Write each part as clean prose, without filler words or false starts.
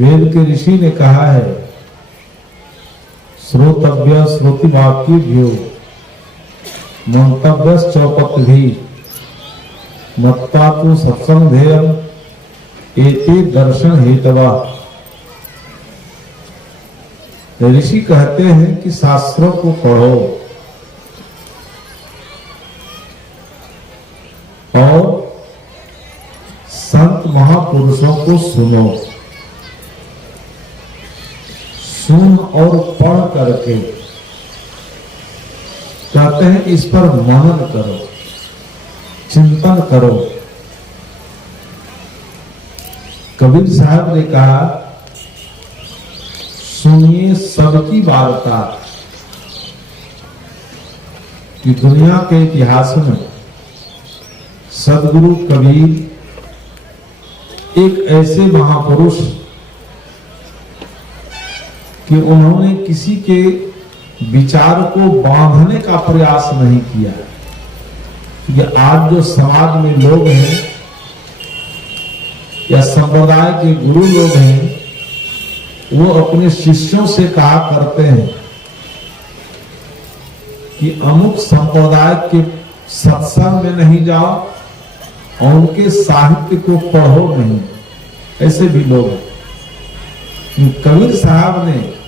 वेद के ऋषि ने कहा है, श्रोतव्य श्रुति वाक्येभ्यो मंतव्य चौपत भी मत्ता तो सत्संग ध्येयम एते दर्शन हेतवा। ऋषि कहते हैं कि शास्त्रों को पढ़ो और संत महापुरुषों को सुनो। सुन और पढ़ करके कहते हैं इस पर मनन करो, चिंतन करो। कबीर साहब ने कहा, सुनिए सबकी वार्ता। कि दुनिया के इतिहास में सदगुरु कबीर एक ऐसे महापुरुष कि उन्होंने किसी के विचार को बांधने का प्रयास नहीं किया। क्योंकि आज जो समाज में लोग हैं या संप्रदाय के गुरु लोग हैं, वो अपने शिष्यों से कहा करते हैं कि अमुक संप्रदाय के सत्संग में नहीं जाओ और उनके साहित्य को पढ़ो नहीं। ऐसे भी लोग हैं। कबीर साहब ने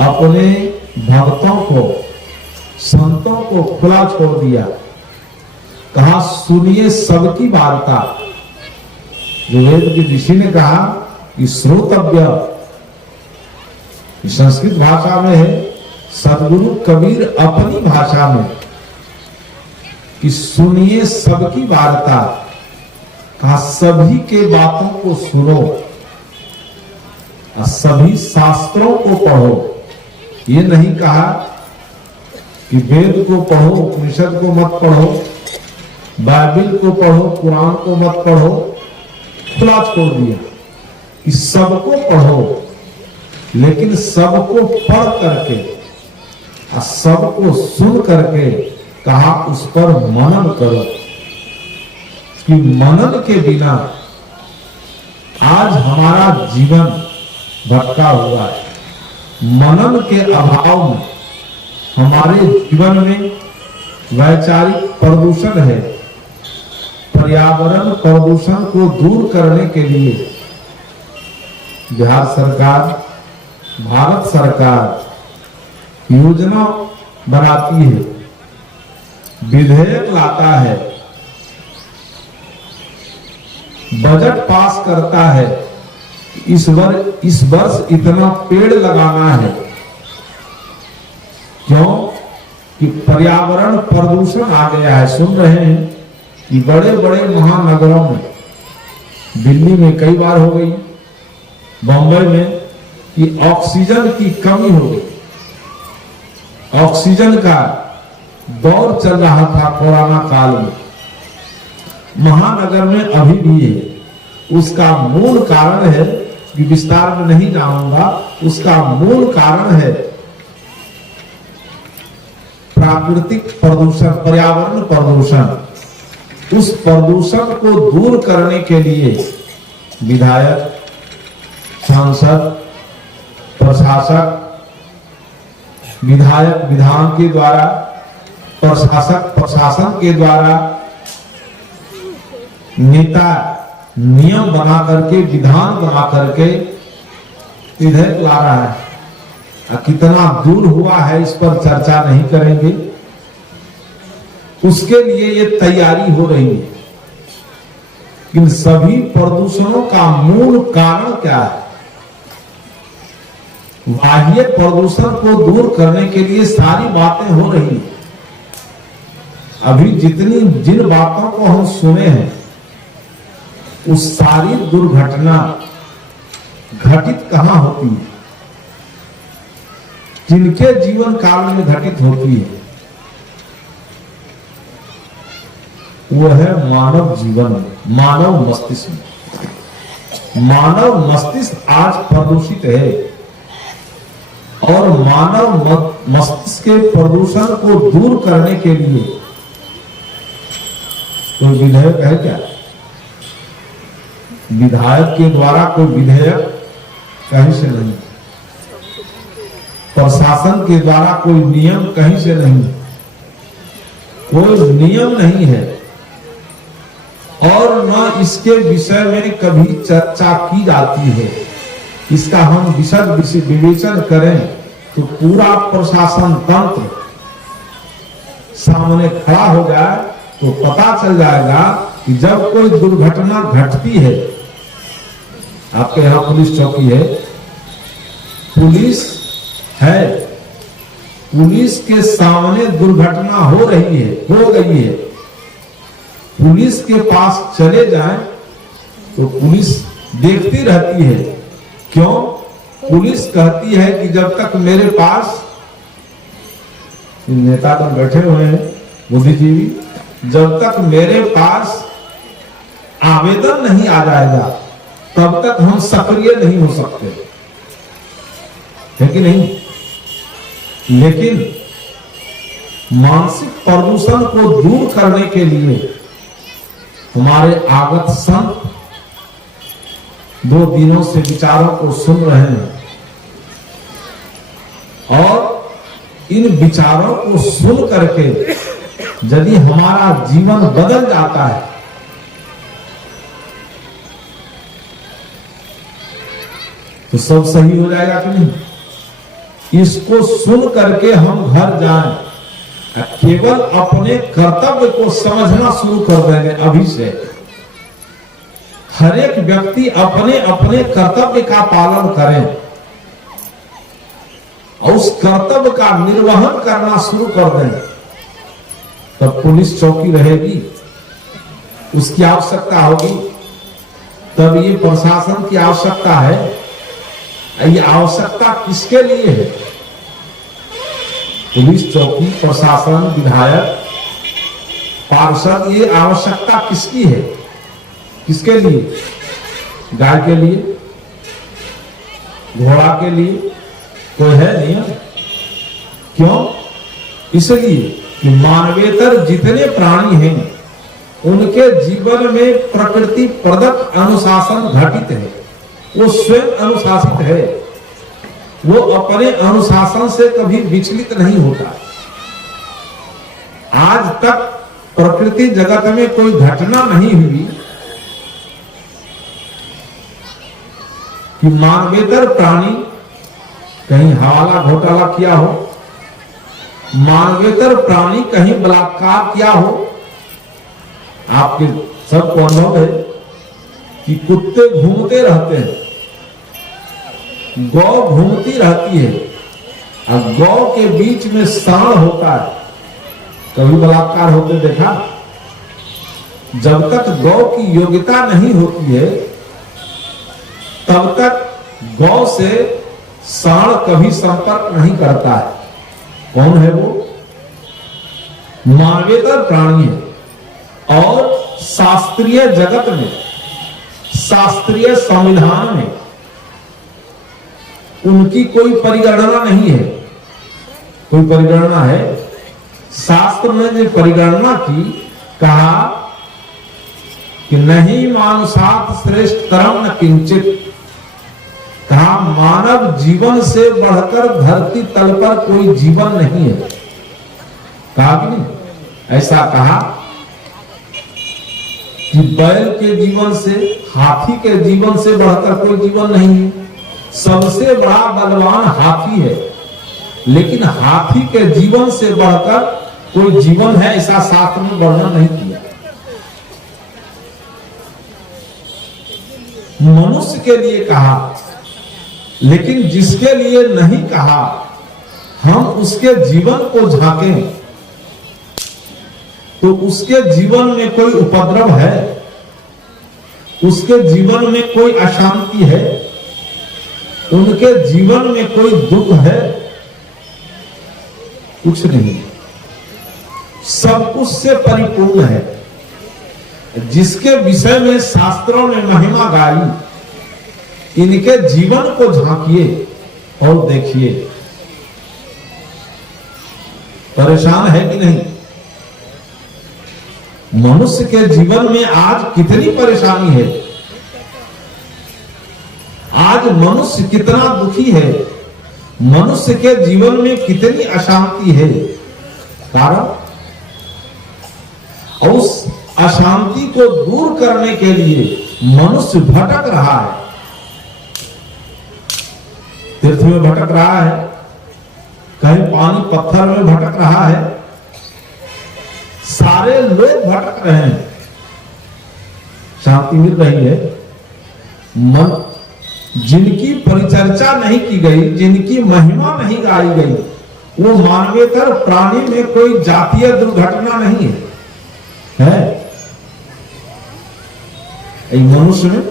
अपने भक्तों को, संतों को खुला छोड़ दिया। कहा, सुनिए सबकी वार्ता। जो वेद के ऋषि ने कहा कि श्रोतव्य, संस्कृत भाषा में है, सदगुरु कबीर अपनी भाषा में कि सुनिए सबकी वार्ता। कहा, सभी के बातों को सुनो, सभी शास्त्रों को पढ़ो। ये नहीं कहा कि वेद को पढ़ो, उपनिषद को मत पढ़ो, बाइबिल को पढ़ो, कुरान को मत पढ़ो। खुला छोड़ दिया कि सबको पढ़ो, लेकिन सबको पढ़ करके और सबको सुन करके कहा उस पर मनन करो। कि मनन के बिना आज हमारा जीवन भटका हुआ है। मनन के अभाव में हमारे जीवन में वैचारिक प्रदूषण है। पर्यावरण प्रदूषण को दूर करने के लिए बिहार सरकार, भारत सरकार योजना बनाती है, विधेयक लाता है, बजट पास करता है। इस वर्ष इतना पेड़ लगाना है। क्यों? कि पर्यावरण प्रदूषण आ गया है। सुन रहे हैं कि बड़े बड़े महानगरों में, दिल्ली में कई बार हो गई, बॉम्बे में, कि ऑक्सीजन की कमी हो गई। ऑक्सीजन का दौर चल रहा था कोरोना काल में। महानगर में अभी भी है। उसका मूल कारण है कि विस्तार में नहीं जाऊंगा। उसका मूल कारण है प्राकृतिक प्रदूषण, पर्यावरण प्रदूषण। उस प्रदूषण को दूर करने के लिए विधायक, सांसद, प्रशासक, विधायक विधान के द्वारा, प्रशासक प्रशासन के द्वारा, नेता नियम बना करके, विधान बना करके विधेयक ला रहा है। कितना दूर हुआ है इस पर चर्चा नहीं करेंगे। उसके लिए ये तैयारी हो रही है। इन सभी प्रदूषणों का मूल कारण क्या है? बाह्य प्रदूषण को दूर करने के लिए सारी बातें हो रही हैं। अभी जिन बातों को हम सुने हैं, उस सारी दुर्घटना घटित कहां होती है? जिनके जीवन काल में घटित होती है, वो है मानव जीवन में, मानव मस्तिष्क में। मानव मस्तिष्क आज प्रदूषित है और मानव मस्तिष्क के प्रदूषण को दूर करने के लिए कोई विधेयक है क्या? विधायक के द्वारा कोई विधेयक कहीं से नहीं, प्रशासन के द्वारा कोई नियम कहीं से नहीं, कोई नियम नहीं है और न इसके विषय में कभी चर्चा की जाती है। इसका हम विशद विवेचन करें तो पूरा प्रशासन तंत्र सामने खड़ा हो जाए तो पता चल जाएगा कि जब कोई दुर्घटना घटती है, आपके यहाँ पुलिस चौकी है, पुलिस है, पुलिस के सामने दुर्घटना हो रही है, हो गई है, पुलिस के पास चले जाएं तो पुलिस देखती रहती है। क्यों? पुलिस कहती है कि जब तक मेरे पास, नेता तो बैठे हुए हैं बुद्धिजीवी, जब तक मेरे पास आवेदन नहीं आ जाएगा तब तक हम सक्रिय नहीं हो सकते, है कि नहीं? लेकिन मानसिक प्रदूषण को दूर करने के लिए हमारे आगत संत 2 दिनों से विचारों को सुन रहे हैं और इन विचारों को सुन करके यदि हमारा जीवन बदल जाता है तो सब सही हो जाएगा कि नहीं? इसको सुन करके हम घर जाएं, केवल अपने कर्तव्य को समझना शुरू कर देंगे। अभी से हर एक व्यक्ति अपने अपने कर्तव्य का पालन करें और उस कर्तव्य का निर्वहन करना शुरू कर दें, तब पुलिस चौकी रहेगी, उसकी आवश्यकता होगी, तब ये प्रशासन की आवश्यकता है। ये आवश्यकता किसके लिए है? पुलिस चौकी, प्रशासन, विधायक, पार्षद, ये आवश्यकता किसकी है? किसके लिए? गाय के लिए, घोड़ा के लिए कोई है नियम? क्यों? इसलिए कि मानवेतर जितने प्राणी हैं उनके जीवन में प्रकृति प्रदत्त अनुशासन घटित है, वो स्वयं अनुशासित है, वो अपने अनुशासन से कभी विचलित नहीं होता। आज तक प्रकृति जगत में कोई घटना नहीं हुई कि मानवेतर प्राणी कहीं हवाला घोटाला किया हो, मानवेतर प्राणी कहीं बलात्कार किया हो। आपके सबको अनुभव है कि कुत्ते घूमते रहते हैं, गौ घूमती रहती है और गौ के बीच में सांड होता है, कभी बलात्कार होते देखा? जब तक गौ की योग्यता नहीं होती है तब तक गौ से सांड कभी संपर्क नहीं करता है। कौन है वो? मानवेतर प्राणी है। और शास्त्रीय जगत में, शास्त्रीय संविधान में उनकी कोई परिगणना नहीं है। कोई परिगणना है? शास्त्र ने जो परिगणना की, कहा कि नहीं मानुषात् श्रेष्ठ तरम न किंचित, कहा मानव जीवन से बढ़कर धरती तल पर कोई जीवन नहीं है। कहा कि नहीं? ऐसा कहा कि बैल के जीवन से, हाथी के जीवन से बढ़कर कोई जीवन नहीं है। सबसे बड़ा बलवान हाथी है, लेकिन हाथी के जीवन से बढ़कर कोई जीवन है ऐसा शास्त्र में वर्णन नहीं किया। मनुष्य के लिए कहा, लेकिन जिसके लिए नहीं कहा, हम उसके जीवन को झांकें तो उसके जीवन में कोई उपद्रव है, उसके जीवन में कोई अशांति है, उनके जीवन में कोई दुख है? कुछ नहीं, सब कुछ से परिपूर्ण है। जिसके विषय में शास्त्रों ने महिमा गाई, इनके जीवन को झांकिए और देखिए, परेशान है कि नहीं? मनुष्य के जीवन में आज कितनी परेशानी है। आज मनुष्य कितना दुखी है, मनुष्य के जीवन में कितनी अशांति है। कारण उस अशांति को दूर करने के लिए मनुष्य भटक रहा है, तीर्थ में भटक रहा है, कहीं पानी पत्थर में भटक रहा है, सारे लोग भटक रहे हैं, शांति मिल रही है। मन जिनकी परिचर्चा नहीं की गई, जिनकी महिमा नहीं गाई गई, वो मानवेतर प्राणी में कोई जातीय दुर्घटना नहीं है। मनुष्य में,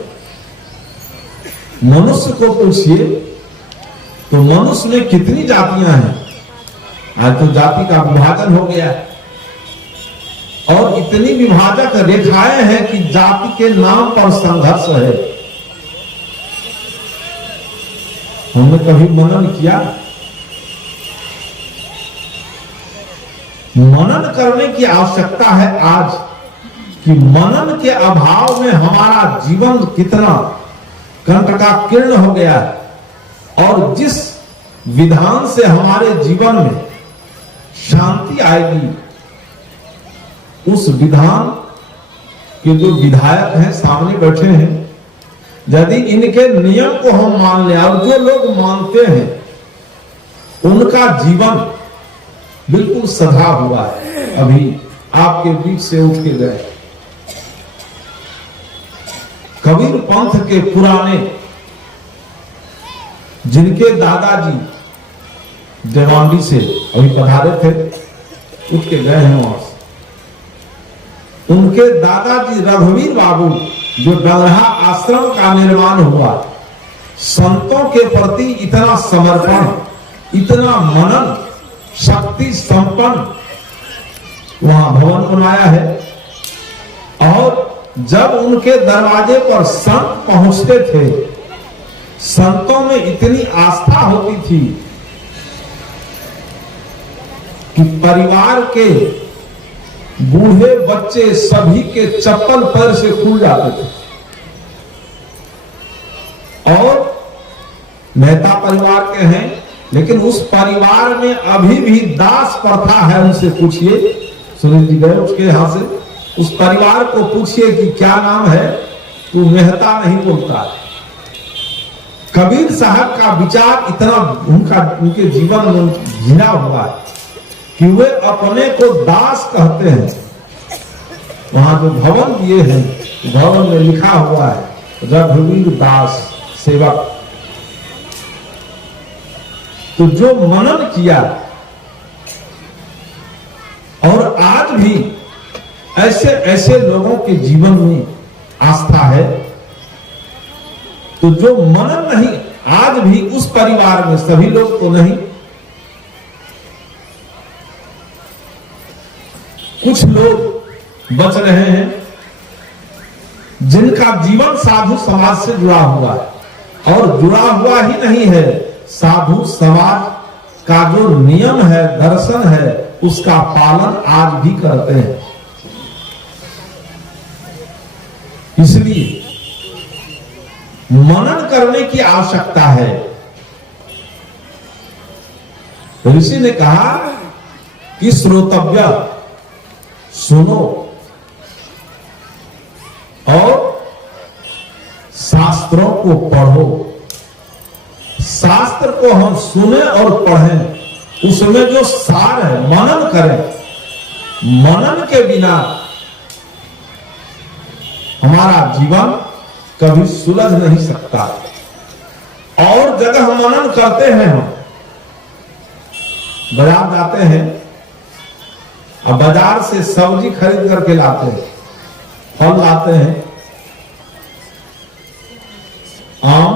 मनुष्य को पूछिए तो मनुष्य में कितनी जातियां हैं। आज तो जाति का विभाजन हो गया है और इतनी विभाजक रेखाएं हैं कि जाति के नाम पर संघर्ष है। हमने कभी मनन किया? मनन करने की आवश्यकता है आज कि मनन के अभाव में हमारा जीवन कितना कंटकाकीर्ण हो गया है और जिस विधान से हमारे जीवन में शांति आएगी, उस विधान के जो विधायक हैं सामने बैठे हैं, यदि इनके नियम को हम मान लें और जो लोग मानते हैं उनका जीवन बिल्कुल सधा हुआ है। अभी आपके बीच से उठ के गए कबीर पंथ के पुराने, जिनके दादाजी देवांडी से अभी पधारे थे, उठ के गए हैं वहां से। उनके दादाजी रघुवीर बाबू, जो डंगरहा आश्रम का निर्माण हुआ, संतों के प्रति इतना समर्पण, इतना मनन, शक्ति संपन्न वहां भवन बनाया है। और जब उनके दरवाजे पर संत पहुंचते थे, संतों में इतनी आस्था होती थी कि परिवार के बूढ़े बच्चे सभी के चप्पल पैर से खुल जाते थे। और मेहता परिवार के हैं, लेकिन उस परिवार में अभी भी दास प्रथा है। उनसे पूछिए, सुनील जी गए उसके यहां से, उस परिवार को पूछिए कि क्या नाम है, तू मेहता नहीं बोलता। कबीर साहब का विचार इतना उनके जीवन में घिरा हुआ है कि वे अपने को दास कहते हैं। वहां जो भवन दिए हैं, भवन में लिखा हुआ है रघुवीर दास सेवक। तो जो मनन किया, और आज भी ऐसे ऐसे लोगों के जीवन में आस्था है, तो जो मनन नहीं, आज भी उस परिवार में, सभी लोग तो नहीं, कुछ लोग बच रहे हैं जिनका जीवन साधु समाज से जुड़ा हुआ है। और जुड़ा हुआ ही नहीं है, साधु समाज का जो नियम है, दर्शन है, उसका पालन आज भी करते हैं। इसलिए मनन करने की आवश्यकता है। ऋषि ने कहा कि श्रोतव्य, सुनो, और शास्त्रों को पढ़ो। शास्त्र को हम सुने और पढ़ें, उसमें जो सार है मनन करें। मनन के बिना हमारा जीवन कभी सुलझ नहीं सकता। और जगह मनन करते हैं, हम बाजार जाते हैं, अब बाजार से सब्जी खरीद करके लाते हैं, फल लाते हैं, आम,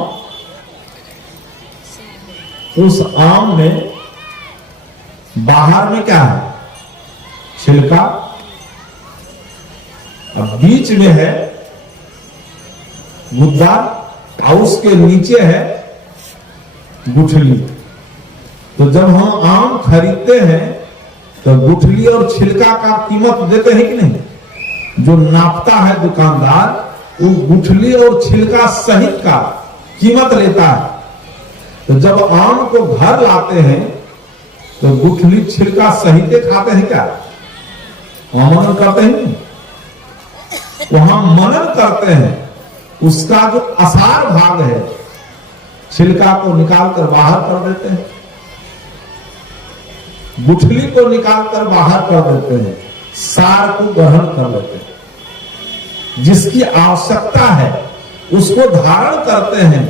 उस आम में बाहर में क्या है? छिलका, अब बीच में है गुद्दा, और उसके नीचे है गुठली। तो जब हम आम खरीदते हैं तो गुठली और छिलका का कीमत देते हैं कि नहीं? जो नापता है दुकानदार, वो गुठली और छिलका सहित का कीमत लेता है। तो जब आम को घर लाते हैं तो गुठली छिलका सहित खाते हैं क्या? मनन करते हैं, वहां मनन करते हैं, उसका जो असार भाग है छिलका को निकालकर बाहर कर देते हैं, गुठली को निकालकर बाहर कर देते हैं, सार को ग्रहण कर लेते हैं। जिसकी आवश्यकता है उसको धारण करते हैं,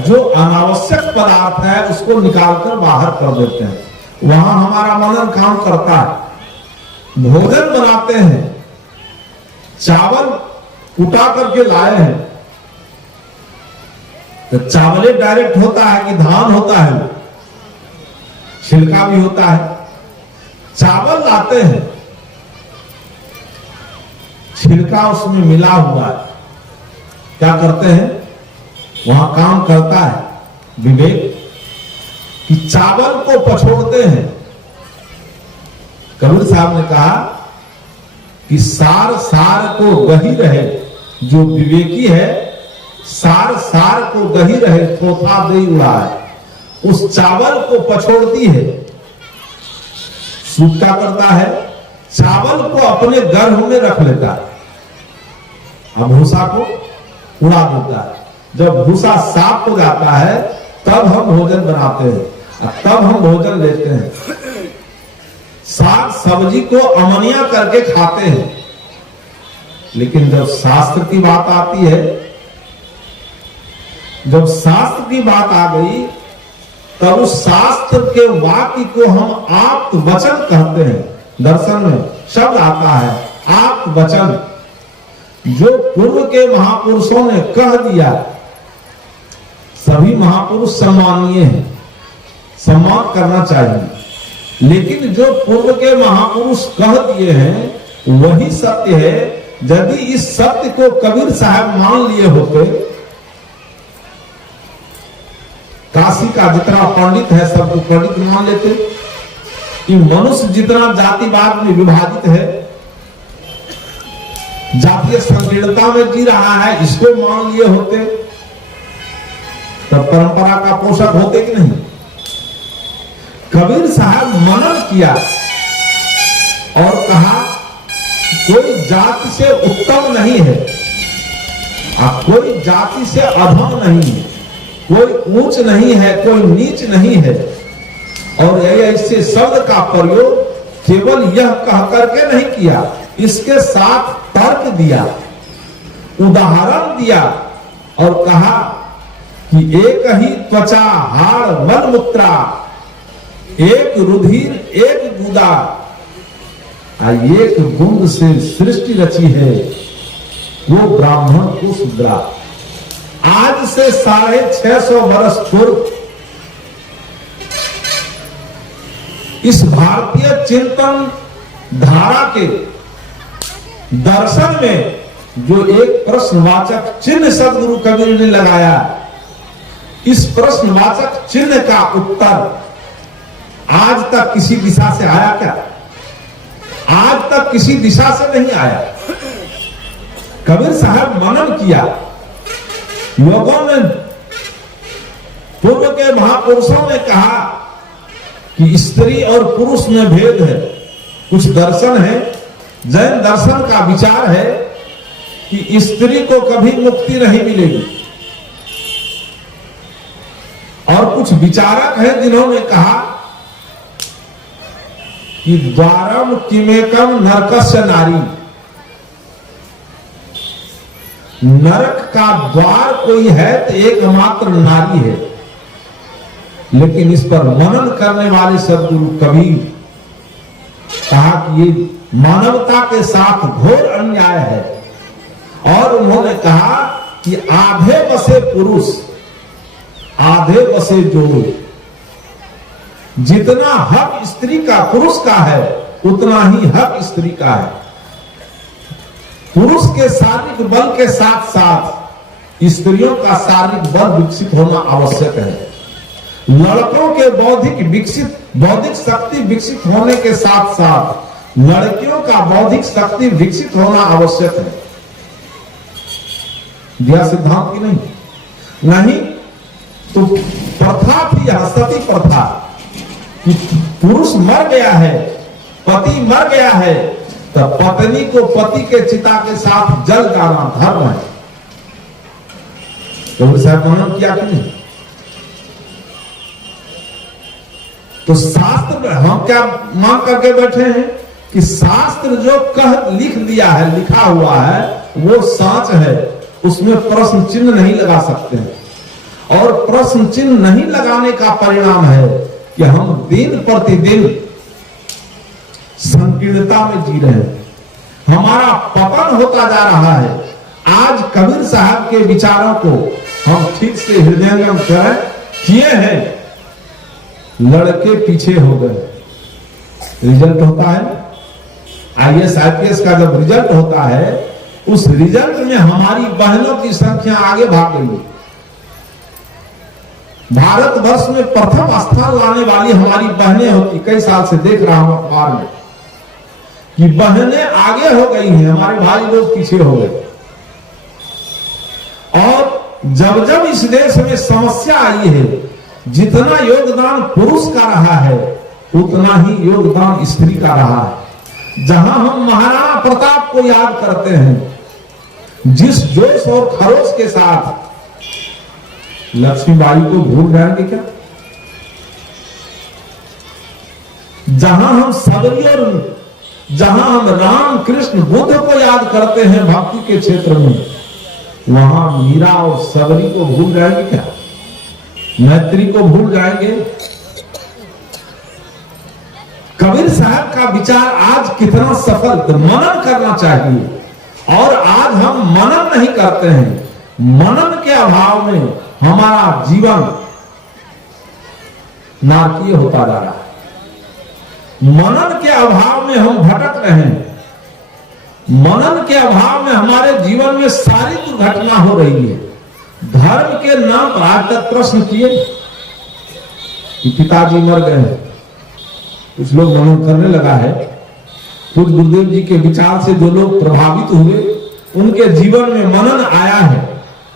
जो अनावश्यक पदार्थ है उसको निकालकर बाहर कर देते हैं। वहां हमारा मनन काम करता है। भोजन बनाते हैं, चावल कुटा करके लाए हैं तो चावल डायरेक्ट होता है कि धान होता है? छिलका भी होता है। चावल लाते हैं, छिलका उसमें मिला हुआ है, क्या करते हैं? वहां काम करता है विवेक कि चावल को पछोड़ते हैं। कबीर साहब ने कहा कि सार सार को गही रहे, जो विवेकी है सार सार को गही रहे, थोथा दे उड़ा है। उस चावल को पछोड़ती है, सूखा करता है, चावल को अपने गर्भ में रख लेता है, अब भूसा को उड़ा देता है। जब भूसा साफ हो जाता है तब हम भोजन बनाते हैं, तब हम भोजन लेते हैं। साग सब्जी को अमनिया करके खाते हैं, लेकिन जब शास्त्र की बात आती है, जब शास्त्र की बात आ गई तब उस शास्त्र के वाक्य को हम आप्त वचन कहते हैं। दर्शन में शब्द आता है आप्त वचन, जो पूर्व के महापुरुषों ने कह दिया। सभी महापुरुष सम्मानीय हैं, सम्मान करना चाहिए, लेकिन जो पूर्व के महापुरुष कह दिए हैं वही सत्य है। यदि इस सत्य को कबीर साहब मान लिए होते, काशी का जितना पंडित है सबको पंडित मान लेते, कि मनुष्य जितना जातिवाद में विभाजित है, जातीय संकीर्णता में जी रहा है, इसको मान लिए होते तब परंपरा का पोषक होते कि नहीं? कबीर साहब मनन किया और कहा कोई जाति से उत्तम नहीं है, कोई जाति से अधम नहीं है, कोई ऊंच नहीं है, कोई नीच नहीं है। और ऐसे शब्द का प्रयोग केवल यह कह करके नहीं किया, इसके साथ तर्क दिया, उदाहरण दिया और कहा कि एक ही त्वचा हाड़ मल मूत्रा, एक रुधिर एक गुदा, एक बूंद से सृष्टि रची है, वो ब्राह्मण को शूद्रा। आज से 650 वर्ष पूर्व इस भारतीय चिंतन धारा के दर्शन में जो एक प्रश्नवाचक चिन्ह सदगुरु कबीर ने लगाया, इस प्रश्नवाचक चिन्ह का उत्तर आज तक किसी दिशा से आया क्या? आज तक किसी दिशा से नहीं आया। कबीर साहब मनन किया, लोगों ने, पूर्व के महापुरुषों ने कहा कि स्त्री और पुरुष में भेद है। कुछ दर्शन है, जैन दर्शन का विचार है कि स्त्री को कभी मुक्ति नहीं मिलेगी, और कुछ विचारक हैं जिन्होंने कहा कि द्वारम किमेकम नरकस्य नारी, नरक का द्वार कोई है तो एकमात्र नारी है। लेकिन इस पर मनन करने वाले सदगुरु कबीर कहा कि ये मानवता के साथ घोर अन्याय है, और उन्होंने कहा कि आधे बसे पुरुष आधे बसे जोड़, जितना हक स्त्री का पुरुष का है उतना ही हक स्त्री का है। पुरुष के शारीरिक बल के साथ साथ स्त्रियों का शारीरिक बल विकसित होना आवश्यक है। लड़कों के बौद्धिक शक्ति विकसित होने के साथ साथ लड़कियों का बौद्धिक शक्ति विकसित होना आवश्यक है। यह सिद्धांत की नहीं तो प्रथा थी यह सती प्रथा कि पुरुष मर गया है, पति मर गया है, तो पत्नी को पति के चिता के साथ जल जाना धर्म है। तो साहब मनन किया कि नहीं? तो शास्त्र में हम क्या मांग करके बैठे हैं कि शास्त्र जो कह लिख दिया है, लिखा हुआ है, वो सच है, उसमें प्रश्न चिन्ह नहीं लगा सकते हैं। और प्रश्न चिन्ह नहीं लगाने का परिणाम है कि हम दिन प्रतिदिन संकीर्णता में जी रहे हैं, हमारा पतन होता जा रहा है। आज कबीर साहब के विचारों को हम ठीक से हृदयंगम किए हैं, लड़के पीछे हो गए। रिजल्ट होता है IAS IPS का, जब रिजल्ट होता है उस रिजल्ट में हमारी बहनों की संख्या आगे भाग गई। भारतवर्ष में प्रथम स्थान लाने वाली हमारी बहनें होती, कई साल से देख रहा हूं अखबार में कि बहनें आगे हो गई हैं, हमारे भाई लोग पीछे हो गए। और जब जब इस देश में समस्या आई है, जितना योगदान पुरुष का रहा है उतना ही योगदान स्त्री का रहा है। जहां हम महाराणा प्रताप को याद करते हैं, जिस जोश और खरोश के साथ, लक्ष्मीबाई को भूल जाएंगे क्या? जहां हम सबरी और जहां हम राम कृष्ण बुद्ध को याद करते हैं भक्ति के क्षेत्र में, वहां मीरा और सबरी को भूल जाएंगे क्या? मैत्री को भूल जाएंगे? कबीर साहब का विचार आज कितना सफल, तो मनन करना चाहिए। और आज हम मनन नहीं करते हैं, मनन के अभाव में हमारा जीवन नारकीय होता जा रहा है। मनन के अभाव में हम भटक रहे हैं, मनन के अभाव में हमारे जीवन में सारी दुर्घटना हो रही है। धर्म के नाम पर आज तक प्रश्न किए कि पिताजी मर गए, कुछ लोग मनन करने लगा है। खुद गुरुदेव जी के विचार से जो लोग प्रभावित हुए, उनके जीवन में मनन आया है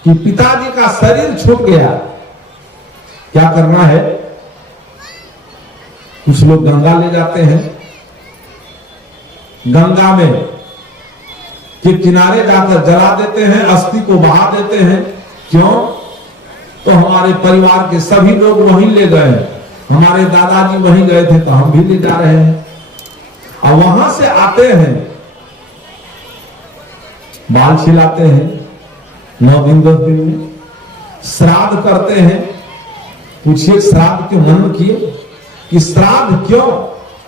कि पिताजी का शरीर छूट गया, क्या करना है? कुछ लोग गंगा ले जाते हैं, गंगा में के किनारे जाकर जला देते हैं, अस्थि को बहा देते हैं। क्यों? तो हमारे परिवार के सभी लोग वहीं ले गए, हमारे दादाजी वहीं गए थे तो हम भी ले जा रहे हैं। और वहां से आते हैं, बाल छिलाते हैं, 9 दिन 10 दिन में श्राद्ध करते हैं। पूछिए श्राद्ध क्यों मनन किए, कि श्राद्ध क्यों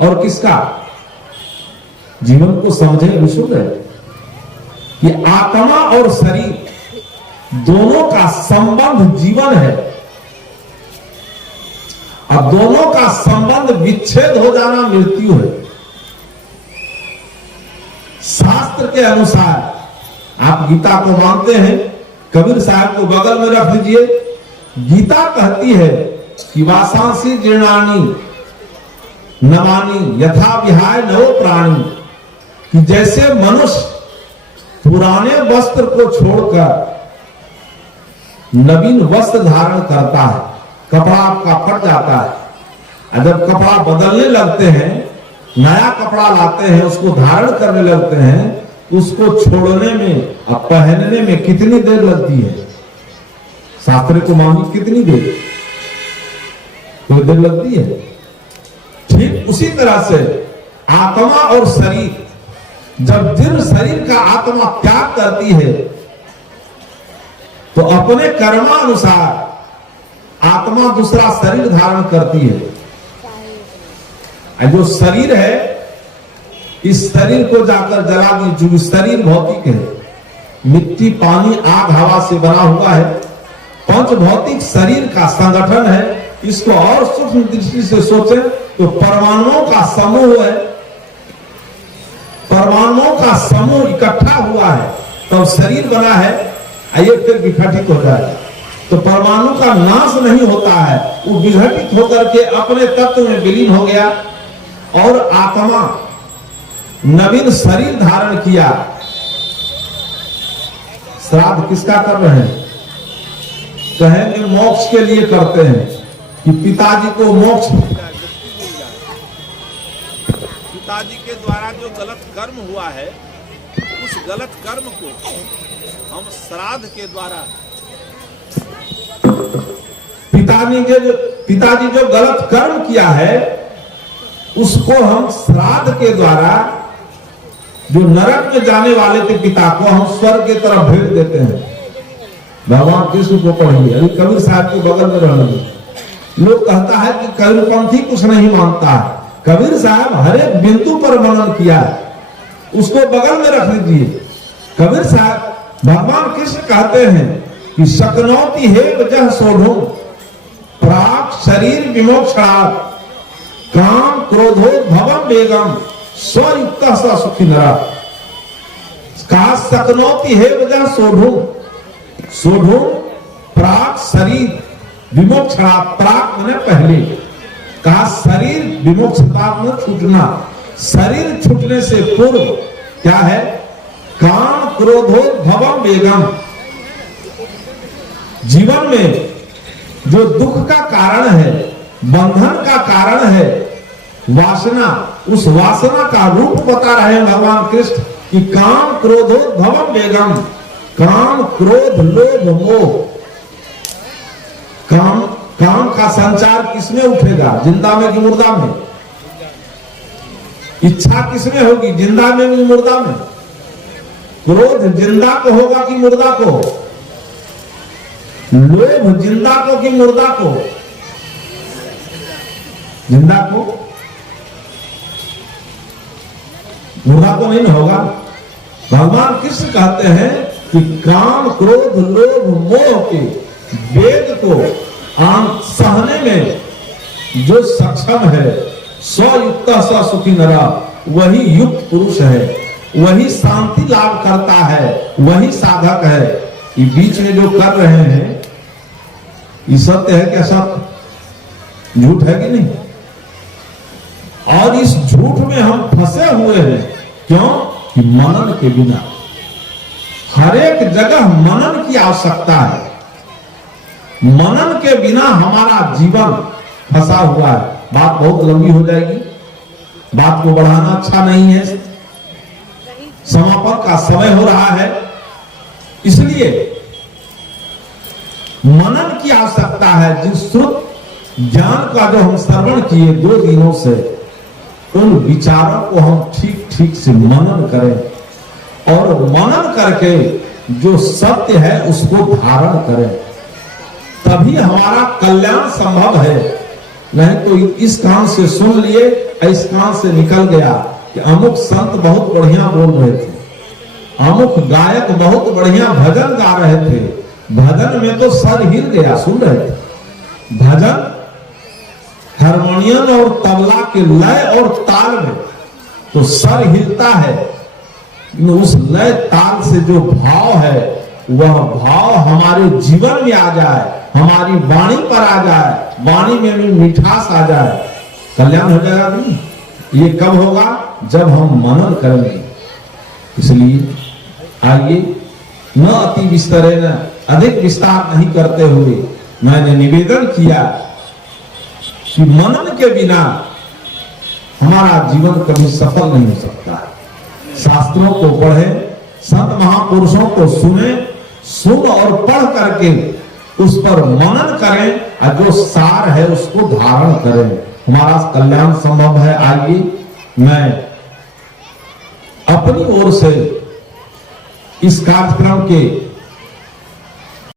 और किसका? जीवन को समझे विशुद्ध है कि आत्मा और शरीर दोनों का संबंध जीवन है। अब दोनों का संबंध विच्छेद हो जाना मृत्यु है। शास्त्र के अनुसार आप गीता को मानते हैं, कबीर साहब को बगल में रख लीजिए। गीता कहती है कि वासांसी जीर्णानी नवानी यथा विहाय नवो प्राणी, कि जैसे मनुष्य पुराने वस्त्र को छोड़कर नवीन वस्त्र धारण करता है, कपड़ा आपका फट जाता है, जब कपड़ा बदलने लगते हैं, नया कपड़ा लाते हैं, उसको धारण करने लगते हैं, उसको छोड़ने में और पहनने में कितनी देर लगती है? शास्त्र को मानी कितनी देर? कोई देर लगती है। ठीक उसी तरह से आत्मा और शरीर, जब जिन शरीर का आत्मा त्याग करती है तो अपने कर्मानुसार आत्मा दूसरा शरीर धारण करती है। जो शरीर है, इस शरीर को जाकर जला दी। जो शरीर भौतिक है, मिट्टी पानी आग हवा से बना हुआ है, पंच भौतिक शरीर का संगठन है। इसको और सूक्ष्म दृष्टि से सोचें तो परमाणुओं का समूह है, परमाणुओं का समूह इकट्ठा हुआ है तब शरीर बना है। आइए फिर विघटित हो जाए तो परमाणु का नाश नहीं होता है, वो विघटित होकर के अपने तत्व में विलीन हो गया और आत्मा नवीन शरीर धारण किया। श्राद्ध किसका कर रहे हैं? कहेंगे मोक्ष के लिए करते हैं कि पिताजी को मोक्ष, पिताजी के द्वारा जो गलत कर्म हुआ है उस गलत कर्म को हम श्राद्ध के द्वारा, पिताजी जो गलत कर्म किया है उसको हम श्राद्ध के द्वारा, जो नरक में जाने वाले थे पिता को, हम स्वर्ग की तरफ भेज देते हैं। भगवान कृष्ण को पढ़िए, अभी कबीर साहब के बगल में रहने दो। लोग कहता है कि कबीरपंथी कुछ नहीं मानता है। कबीर साहब हर एक बिंदु पर मनन किया है, उसको बगल में रख लीजिए। कबीर साहब, भगवान कृष्ण कहते हैं कि शकनौती है वजह सोढ़ो प्राक शरीर विमोक्षणात् काम क्रोधो भवम वेगम स्वयुक्त स सुखी नरा। का शकनौती है वजह सोढ़ो, सोढ़ो प्राक शरीर विमोक्षणात्, प्राक माने पहले, का शरीर विमोक्षता में छूटना, शरीर छूटने से पूर्व क्या है, काम क्रोधो भवम वेगम। जीवन में जो दुख का कारण है, बंधन का कारण है वासना, उस वासना का रूप बता रहे हैं भगवान कृष्ण कि काम क्रोधो भवम वेगम। काम क्रोध लोभ मोह, काम का संचार किसमें उठेगा, जिंदा में कि मुर्दा में? इच्छा किसमें होगी, जिंदा में कि मुर्दा में? क्रोध जिंदा को होगा कि मुर्दा को? लोभ जिंदा को कि मुर्दा को? जिंदा को, मुर्दा को नहीं होगा। भगवान कृष्ण कहते हैं कि काम क्रोध लोभ मोह के वेग को सहने में जो सक्षम है, स्वयुक्त स सुखी नरा, वही युक्त पुरुष है, वही शांति लाभ करता है, वही साधक है। ये बीच में जो कर रहे हैं ये सत्य है क्या? सत्य झूठ है कि नहीं? और इस झूठ में हम फंसे हुए हैं। क्यों? कि मनन के बिना, हर एक जगह मनन की आवश्यकता है। मनन के बिना हमारा जीवन फंसा हुआ है। बात बहुत लंबी हो जाएगी, बात को बढ़ाना अच्छा नहीं है। समापन का समय हो रहा है, इसलिए मनन की आवश्यकता है। जिस श्रुत ज्ञान का जो हम श्रवण किए 2 दिनों से, उन विचारों को हम ठीक ठीक से मनन करें और मनन करके जो सत्य है उसको धारण करें, तभी हमारा कल्याण संभव है। नहीं तो इस कान से सुन लिए, इस कान से निकल गया कि अमुक संत बहुत बढ़िया बोल रहे थे, अमुक गायक बहुत बढ़िया भजन गा रहे थे, भजन में तो सर हिल गया सुन रहे थे। भजन हारमोनियम और तबला के लय और ताल में तो सर हिलता है, उस लय ताल से जो भाव है वह भाव हमारे जीवन में आ जाए, हमारी वाणी पर आ जाए, वाणी में भी मिठास आ जाए, कल्याण हो जाएगा। नहीं, ये कब होगा? जब हम मनन करेंगे। इसलिए आइए, न अति विस्तरे, न अधिक विस्तार नहीं करते हुए मैंने निवेदन किया कि मनन के बिना हमारा जीवन कभी सफल नहीं हो सकता। शास्त्रों को पढ़ें, संत महापुरुषों को सुने, सुन और पढ़ करके उस पर मनन करें और जो सार है उसको धारण करें, हमारा कल्याण संभव है। आइए, मैं अपनी ओर से इस कार्यक्रम के